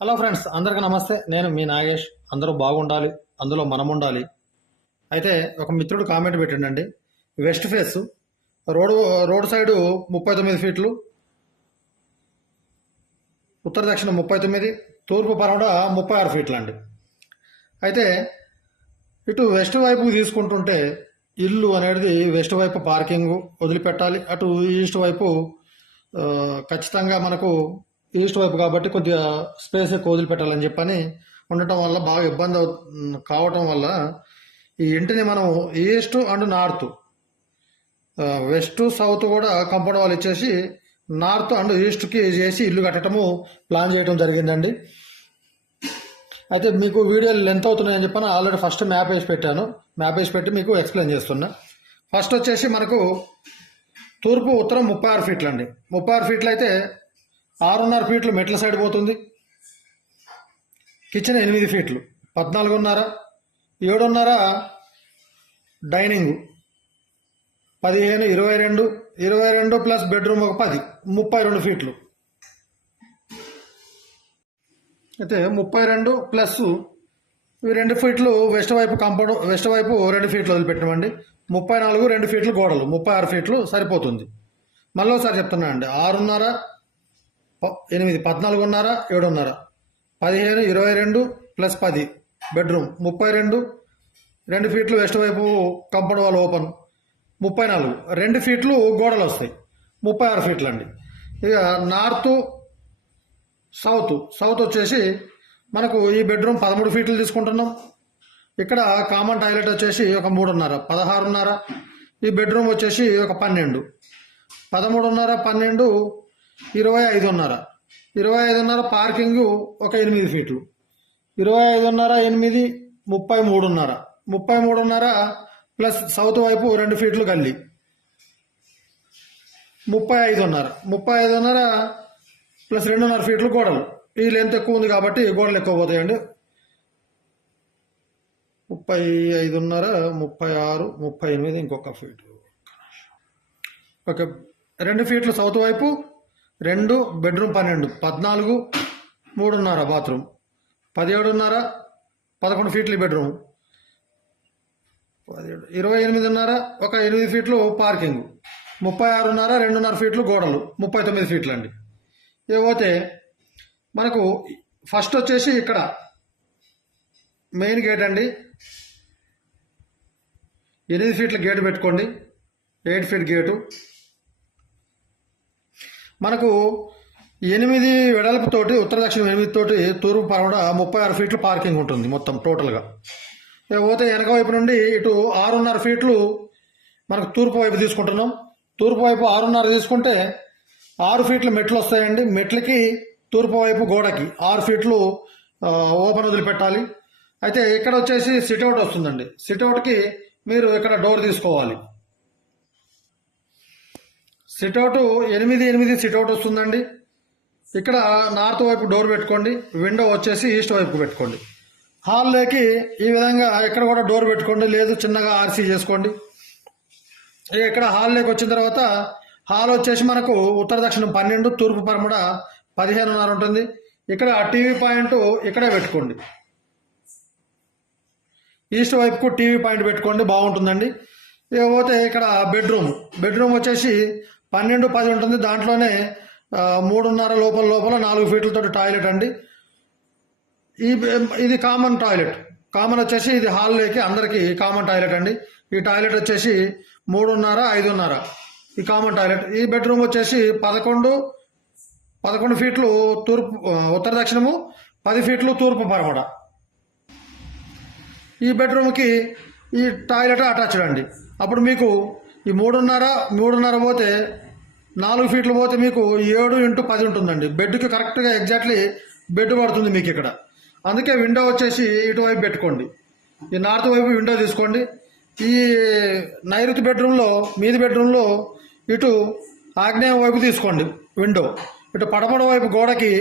Hello friends అందరికీ నమస్తే. నేను మీ నాగేష్. అందరూ బాగుండాలి అందులో మనం ఉండాలి అయితే ఒక మిత్రుడు comment పెట్టిండండి. West face road road side ముప్పై తొమ్మిది ఫీట్లు ఉత్తర దక్షిణ ముప్పై తొమ్మిది తూర్పు పరమడ ముప్పై ఆరు ఫీట్లు అండి అయితే ఇటు వెస్ట్ వైపు తీసుకుంటుంటే ఇల్లు అనేది వెస్ట్ వైపు పార్కింగ్ వదిలిపెట్టాలి. అటు ఈస్ట్ వైపు ఖచ్చితంగా మనకు ఈస్ట్ వైపు కాబట్టి కొద్దిగా స్పేస్ ఎక్కువ వదిలిపెట్టాలని చెప్పని ఉండటం వల్ల బాగా ఇబ్బంది కావటం వల్ల ఈ ఇంటిని మనం east and north west south కూడా కంపౌండ్ వాళ్ళు ఇచ్చేసి నార్త్ అండ్ ఈస్ట్కి చేసి ఇల్లు కట్టడము ప్లాన్ చేయడం జరిగిందండి. అయితే మీకు వీడియోలు లెంత్ అవుతున్నాయని చెప్పని ఆల్రెడీ ఫస్ట్ మ్యాప్ వేసి పెట్టాను. మ్యాప్ వేసి పెట్టి మీకు ఎక్స్ప్లెయిన్ చేస్తున్నా. ఫస్ట్ వచ్చేసి మనకు తూర్పు ఉత్తరం ముప్పై ఆరు ఫీట్లు అండి ముప్పై ఆరు ఫీట్లు అయితే ఆరున్నర ఫీట్లు మెట్ల సైడ్ పోతుంది. కిచెన్ ఎనిమిది ఫీట్లు. పద్నాలుగున్నర ఏడున్నర డైనింగ్. పదిహేను ఇరవై రెండు ఇరవై రెండు ప్లస్ బెడ్రూమ్ ఒక పది ముప్పై రెండు ఫీట్లు. అయితే ముప్పై రెండు ప్లస్ ఈ రెండు ఫీట్లు వెస్ట్ వైపు కంపౌండ్ వెస్ట్ వైపు రెండు ఫీట్లు వదిలిపెట్టామండి. ముప్పై నాలుగు రెండు ఫీట్లు గోడలు ముప్పై ఆరు ఫీట్లు సరిపోతుంది. మళ్ళీ ఒకసారి చెప్తున్నా అండి ఆరున్నర ఎనిమిది పద్నాలుగున్నర ఏడున్నర. పదిహేను ఇరవై రెండు ప్లస్ పది. బెడ్రూమ్ ముప్పై రెండు రెండు ఫీట్లు వెస్ట్ వైపు కంపౌండ్ వాల్ ఓపెన్. ముప్పై నాలుగు రెండు ఫీట్లు గోడలు వస్తాయి. ముప్పై ఆరు ఫీట్లు అండి ఇక నార్త్ సౌత్. సౌత్ వచ్చేసి మనకు ఈ బెడ్రూమ్ పదమూడు ఫీట్లు తీసుకుంటున్నాం. ఇక్కడ కామన్ టాయిలెట్ వచ్చేసి ఒక మూడున్నర. పదహారున్నర. ఈ బెడ్రూమ్ వచ్చేసి ఒక పన్నెండు. పదమూడున్నర పన్నెండు ఇరవై ఐదున్నర. ఇరవై ఐదున్నర పార్కింగ్ ఒక ఎనిమిది ఫీట్లు. ఇరవై ఐదున్నర ఎనిమిది ముప్పై మూడున్నర. ముప్పై మూడున్నర ప్లస్ సౌత్ వైపు రెండు ఫీట్లు గల్లి. ముప్పై ఐదున్నర. ముప్పై ఐదున్నర ప్లస్ రెండున్నర ఫీట్లు గోడలు. ఈ లెంత్ ఎక్కువ ఉంది కాబట్టి గోడలు ఎక్కువ పోతాయండి. ముప్పై ఐదున్నర ముప్పై ఆరు ముప్పై ఎనిమిది ఇంకొక ఫీటు. ఓకే. రెండు ఫీట్లు సౌత్ వైపు రెండు బెడ్రూమ్ పన్నెండు. పద్నాలుగు మూడున్నర బాత్రూమ్ పదిహేడున్నర పదకొండు ఫీట్లు బెడ్రూమ్ పదిహేడు ఇరవై ఎనిమిదిన్నర ఒక ఎనిమిది ఫీట్లు పార్కింగ్ ముప్పై ఆరున్నర రెండున్నర ఫీట్లు గోడలు. ముప్పై తొమ్మిది ఫీట్లు అండి. ఇక పోతే మనకు ఫస్ట్ వచ్చేసి ఇక్కడ మెయిన్ గేట్ అండి. ఎనిమిది ఫీట్ల గేటు పెట్టుకోండి. ఎయిట్ ఫీట్ గేటు మనకు ఎనిమిది వెడల్పుతోటి ఉత్తర దక్షిణం ఎనిమిది తోటి తూర్పు పరమడ ముప్పై ఆరు ఫీట్లు పార్కింగ్ ఉంటుంది మొత్తం టోటల్గా. పోతే వెనక వైపు నుండి ఇటు ఆరున్నర ఫీట్లు మనకు తూర్పు వైపు తీసుకుంటున్నాం. తూర్పు వైపు ఆరున్నర తీసుకుంటే ఆరు ఫీట్లు మెట్లు వస్తాయండి. మెట్లకి తూర్పు వైపు గోడకి ఆరు ఫీట్లు ఓపెన్ వదిలిపెట్టాలి. అయితే ఇక్కడ వచ్చేసి సిట్అవుట్ వస్తుందండి. సిట్అవుట్కి మీరు ఇక్కడ డోర్ తీసుకోవాలి. సిట్అవుట్ ఎనిమిది ఎనిమిది సిట్అవుట్ వస్తుందండి. ఇక్కడ నార్త్ వైపు డోర్ పెట్టుకోండి విండో వచ్చేసి ఈస్ట్ వైపు పెట్టుకోండి. హాల్లోకి ఈ విధంగా ఇక్కడ కూడా డోర్ పెట్టుకోండి లేదు చిన్నగా ఆర్సీ చేసుకోండి. ఇక్కడ హాల్లోకి వచ్చిన తర్వాత హాల్ వచ్చేసి మనకు ఉత్తర దక్షిణం పన్నెండు తూర్పు పరమడ పదిహేనున్నర ఉంటుంది. ఇక్కడ టీవీ పాయింట్ ఇక్కడే పెట్టుకోండి. ఈస్ట్ వైపుకు టీవీ పాయింట్ పెట్టుకోండి బాగుంటుందండి. ఇకపోతే ఇక్కడ బెడ్రూమ్ బెడ్రూమ్ వచ్చేసి పన్నెండు పది ఉంటుంది. దాంట్లోనే మూడున్నర లోపల లోపల నాలుగు ఫీట్లతో టాయిలెట్ అండి. ఈ ఇది కామన్ టాయిలెట్. కామన్ వచ్చేసి ఇది హాల్లోకి అందరికి కామన్ టాయిలెట్ అండి. ఈ టాయిలెట్ వచ్చేసి మూడున్నర ఐదున్నర. ఈ కామన్ టాయిలెట్. ఈ బెడ్రూమ్ వచ్చేసి పదకొండు పదకొండు ఫీట్లు తూర్పు ఉత్తర దక్షిణము పది ఫీట్లు తూర్పు పరమడ. ఈ బెడ్రూమ్కి ఈ టాయిలెట్ అటాచ్డ్ అండి. అప్పుడు మీకు ఈ మూడున్నర మూడున్నర పోతే నాలుగు ఫీట్లు పోతే మీకు ఏడు ఇంటూ పది ఉంటుందండి. బెడ్కి కరెక్ట్గా ఎగ్జాక్ట్లీ బెడ్ పడుతుంది మీకు ఇక్కడ. అందుకే విండో వచ్చేసి ఇటువైపు పెట్టుకోండి. ఈ నార్త్ వైపు విండో తీసుకోండి. ఈ నైరుతి బెడ్రూమ్లో మీది బెడ్రూమ్లో ఇటు ఆగ్నేయం వైపు తీసుకోండి విండో. ఇటు పడమడ వైపు గోడకి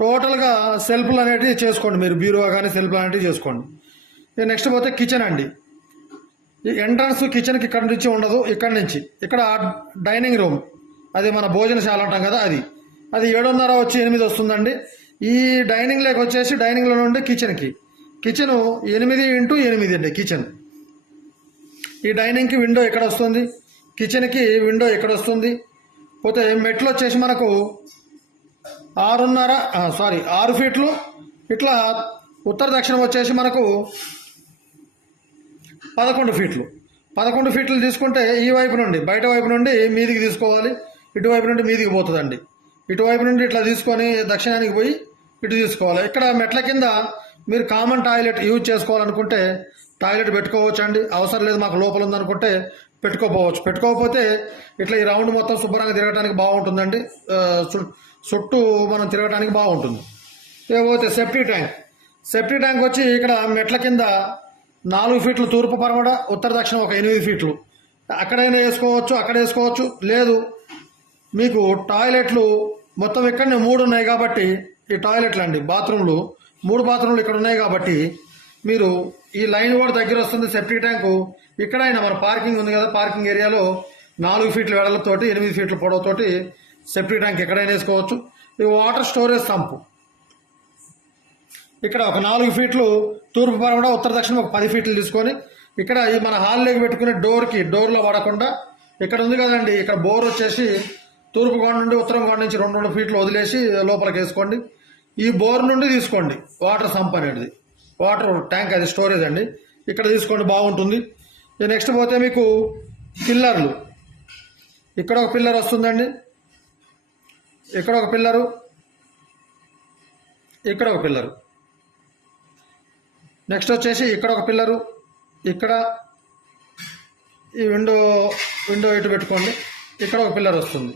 టోటల్గా సెల్ఫ్లు అనేటివి చేసుకోండి మీరు. బీరువా కానీ సెల్ఫ్లు అనేటివి చేసుకోండి. ఇక నెక్స్ట్ పోతే కిచెన్ అండి. ఈ ఎంట్రన్స్ కిచెన్కి ఇక్కడ నుంచి ఉండదు ఇక్కడ నుంచి. ఇక్కడ డైనింగ్ రూమ్. అది మన భోజనశాల అంటాం కదా అది. అది ఏడున్నర వచ్చి ఎనిమిది వస్తుందండి. ఈ డైనింగ్ లేక వచ్చేసి డైనింగ్లో నుండి కిచెన్కి కిచెన్ ఎనిమిది ఇంటూ ఎనిమిది అండి కిచెన్ ఈ డైనింగ్కి విండో ఎక్కడ వస్తుంది? కిచెన్కి విండో ఎక్కడ వస్తుంది? పోతే మెట్లు వచ్చేసి మనకు ఆరున్నర సారీ ఆరు ఫీట్లు. ఇట్లా ఉత్తర దక్షిణం వచ్చేసి మనకు పదకొండు ఫీట్లు. పదకొండు ఫీట్లు తీసుకుంటే ఈ వైపు నుండి బయట వైపు నుండి మీదికి తీసుకోవాలి. ఇటువైపు నుండి మీదికి పోతుందండి. ఇటువైపు నుండి ఇట్లా తీసుకొని దక్షిణానికి పోయి ఇటు తీసుకోవాలి. ఇక్కడ మెట్ల కింద మీరు కామన్ టాయిలెట్ యూజ్ చేసుకోవాలనుకుంటే టాయిలెట్ పెట్టుకోవచ్చు అండి అవసరం లేదు మాకు లోపల ఉందనుకుంటే పెట్టుకోపోవచ్చు. పెట్టుకోకపోతే ఇట్లా ఈ రౌండ్ మొత్తం శుభ్రంగా తిరగడానికి బాగుంటుందండి. చుట్టూ మనం తిరగడానికి బాగుంటుంది. లేకపోతే సెఫ్టీ ట్యాంక్ సెఫ్టీ ట్యాంక్ వచ్చి ఇక్కడ మెట్ల కింద నాలుగు ఫీట్లు తూర్పు పరమడ ఉత్తర దక్షిణం ఒక ఎనిమిది ఫీట్లు. అక్కడైనా వేసుకోవచ్చు అక్కడ వేసుకోవచ్చు. లేదు మీకు టాయిలెట్లు మొత్తం ఇక్కడనే మూడు ఉన్నాయి కాబట్టి ఈ టాయిలెట్లు అండి బాత్రూమ్లు మూడు బాత్రూమ్లు ఇక్కడ ఉన్నాయి కాబట్టి మీరు ఈ లైన్ కూడా దగ్గర వస్తుంది సెప్టిక్ ట్యాంకు ఇక్కడైనా మన పార్కింగ్ ఉంది కదా పార్కింగ్ ఏరియాలో నాలుగు ఫీట్ల వెడలతోటి ఎనిమిది ఫీట్ల పొడవుతోటి సెప్టిక్ ట్యాంక్ ఎక్కడైనా వేసుకోవచ్చు. ఈ వాటర్ స్టోరేజ్ సంపు ఇక్కడ ఒక నాలుగు ఫీట్లు తూర్పు పరంగా ఉత్తర దక్షిణం ఒక పది ఫీట్లు తీసుకొని ఇక్కడ ఈ మన హాల్లోకి పెట్టుకునే డోర్కి డోర్లో పడకుండా ఇక్కడ ఉంది కదండి ఇక్కడ బోర్ వచ్చేసి తూర్పు గోడ నుండి ఉత్తరం గోడ నుంచి రెండు రెండు ఫీట్లు వదిలేసి లోపలికి వేసుకోండి. ఈ బోర్ నుండి తీసుకోండి. వాటర్ సంప్ అనేది. వాటర్ ట్యాంక్ అది స్టోరేజ్ అండి. ఇక్కడ తీసుకోండి బాగుంటుంది. నెక్స్ట్ పోతే మీకు పిల్లర్లు. ఇక్కడ ఒక పిల్లర్ వస్తుందండి. ఇక్కడ ఒక పిల్లరు. ఇక్కడ ఒక పిల్లరు. నెక్స్ట్ వచ్చేసి ఇక్కడ ఒక పిల్లరు. ఇక్కడ ఈ విండో విండో ఇటు పెట్టుకోండి. ఇక్కడ ఒక పిల్లర్ వస్తుంది.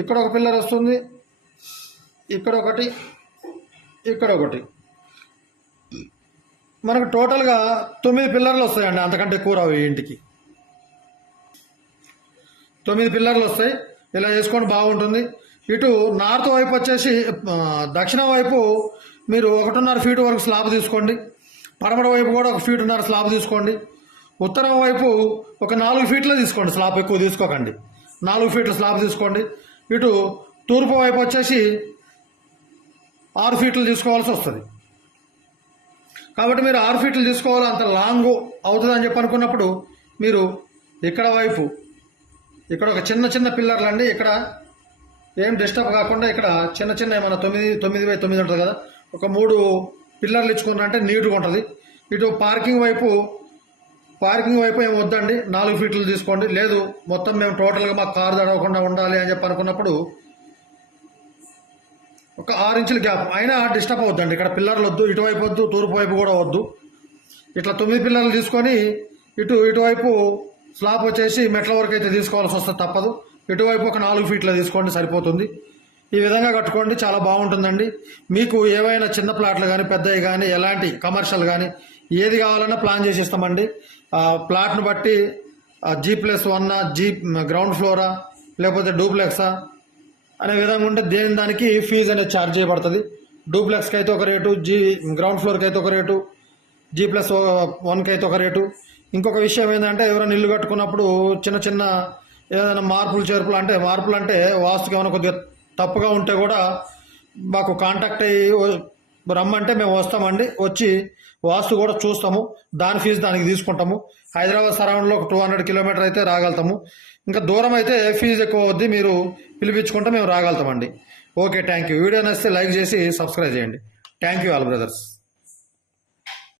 ఇక్కడ ఒక పిల్లర్ వస్తుంది ఇక్కడ ఒకటి ఇక్కడ ఒకటి. మనకు టోటల్గా తొమ్మిది పిల్లర్లు వస్తాయండి అంతకంటే ఎక్కువ రావు ఇంటికి. తొమ్మిది పిల్లర్లు వస్తాయి ఇలా వేసుకొని బాగుంటుంది. ఇటు నార్త్ వైపు వచ్చేసి దక్షిణం వైపు మీరు ఒకటిన్నర ఫీట్ వరకు స్లాబ్ తీసుకోండి. పడమర వైపు కూడా ఒక ఫీటున్నర స్లాబ్ తీసుకోండి. ఉత్తరం వైపు ఒక నాలుగు ఫీట్లో తీసుకోండి స్లాబ్ ఎక్కువ తీసుకోకండి. నాలుగు ఫీట్ల స్లాబ్ తీసుకోండి. ఇటు తూర్పు వైపు వచ్చేసి ఆరు ఫీట్లు తీసుకోవాల్సి వస్తుంది. కాబట్టి మీరు ఆరు ఫీట్లు తీసుకోవాలి అంత లాంగ్ అవుతుంది అని చెప్పి అనుకున్నప్పుడు మీరు ఇక్కడ వైపు ఇక్కడ ఒక చిన్న చిన్న పిల్లర్లు అండి. ఇక్కడ ఏం డిస్టర్బ్ కాకుండా ఇక్కడ చిన్న చిన్న మన తొమ్మిది తొమ్మిది బై తొమ్మిది ఉంటుంది కదా ఒక మూడు పిల్లర్లు ఇచ్చుకున్నారంటే నీట్గా ఉంటుంది. ఇటు పార్కింగ్ వైపు పార్కింగ్ వైపు ఏం వద్దండి? నాలుగు ఫీట్లు తీసుకోండి. లేదు మొత్తం మేము టోటల్గా మాకు కారు తడవకుండా ఉండాలి అని చెప్పి అనుకున్నప్పుడు ఒక ఆరు ఇంచుల గ్యాప్. అయినా డిస్టర్బ్ అవుద్దండి. ఇక్కడ పిల్లర్లు వద్దు ఇటువైపు వద్దు తూర్పు వైపు కూడా వద్దు. ఇట్లా తొమ్మిది పిల్లర్లు తీసుకొని ఇటు ఇటువైపు స్లాబ్ వచ్చేసి మెట్ల వరకు అయితే తీసుకోవాల్సి వస్తుంది తప్పదు. ఇటువైపు ఒక నాలుగు ఫీట్లో తీసుకోండి సరిపోతుంది. ఈ విధంగా కట్టుకోండి చాలా బాగుంటుందండి. మీకు ఏవైనా చిన్న ప్లాట్లు కానీ పెద్దవి కానీ ఎలాంటి కమర్షియల్ కానీ ఏది కావాలన్నా ప్లాన్ చేసి ఇస్తామండి ప్లాట్ను బట్టి G plus one G ground flora లేకపోతే డూప్లెక్సా అనే విధంగా ఉంటే దేని దానికి ఫీజు అనేది ఛార్జ్ చేయబడుతుంది. డూప్లెక్స్కి అయితే ఒక రేటు జీ గ్రౌండ్ ఫ్లోర్కి అయితే ఒక రేటు జీ ప్లస్ వన్కి అయితే ఒక రేటు. ఇంకొక విషయం ఏంటంటే ఎవరైనా ఇల్లు కట్టుకున్నప్పుడు చిన్న చిన్న ఏదైనా మార్పులు చేర్పులు అంటే మార్పులు అంటే వాస్తుకి ఏమైనా కొద్దిగా తప్పుగా ఉంటే కూడా మాకు కాంటాక్ట్ అయ్యి రమ్మంటే మేము వస్తామండి. వచ్చి వాస్తు కూడా చూస్తాము. దాని ఫీజు దానికి తీసుకుంటాము. హైదరాబాద్ సరౌండ్లో ఒక టూ హండ్రెడ్ కిలోమీటర్ అయితే రాగలుగుతాము. ఇంకా దూరం అయితే ఫీజు ఎక్కువ అవుద్ది మీరు పిలిపించుకుంటే మేము రాగలుగుతామండి. Okay thank you. వీడియో నచ్చితే లైక్ చేసి సబ్స్క్రైబ్ చేయండి. Thank you all brothers.